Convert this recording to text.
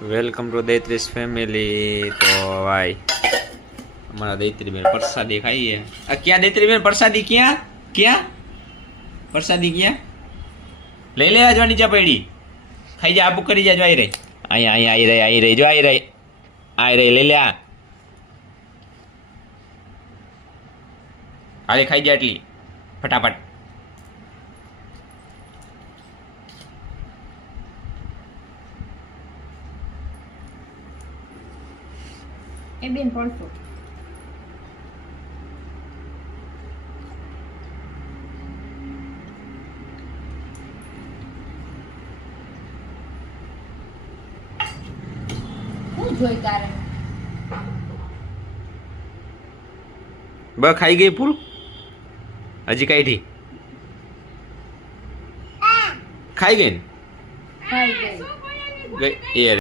Welcome to દૈત્રીસ family. તો ભાઈ અમારા દૈત્રી બેન પ્રસાદી ખાઈએ. આ ક્યાં દૈત્રી બેન પ્રસાદી? ક્યાં ક્યાં પ્રસાદી ક્યાં? લઈ લે આજવાની ચા પડી. ખાઈ જા, આબુ કરી જાજો. આવી રહી અહીંયા અહીંયા આવી રહી જો આવી રહી લઈ લે. આ હાલે ખાઈ જા એટલી ફટાફટ. એ બેન પડતો હું જોઈ કારણ બ ખાઈ ગઈ પૂરું? હજી કાઢી ખાઈ ગઈ ને? ખાઈ ગઈ ગઈ એ